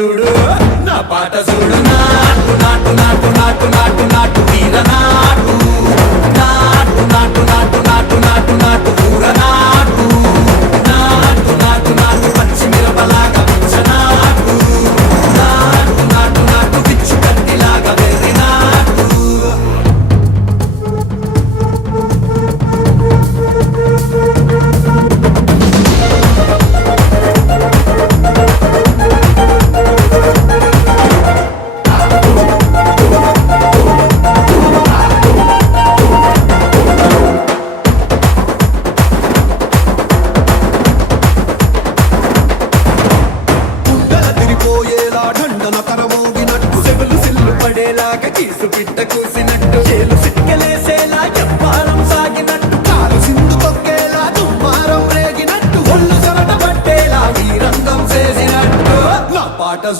చూడు నా పాట చూడు నాటు నాటు నాటు నాటు నాటు నాటు వీర నాటు నాటు నాటు నాటు నాటు నాటు నాటు ఊర నాటు నాటు నాటు నాటు పచ్చి మిరపలాగా పిచ్చ నాటు నాటు నాటు నాటు పిచ్చు కత్తిలాగా వెర్రి నాటు దండన కరమోగినట్టు సెవెలు సిల్లు పడేలాగా కీసు పిట్ట కూసినట్టు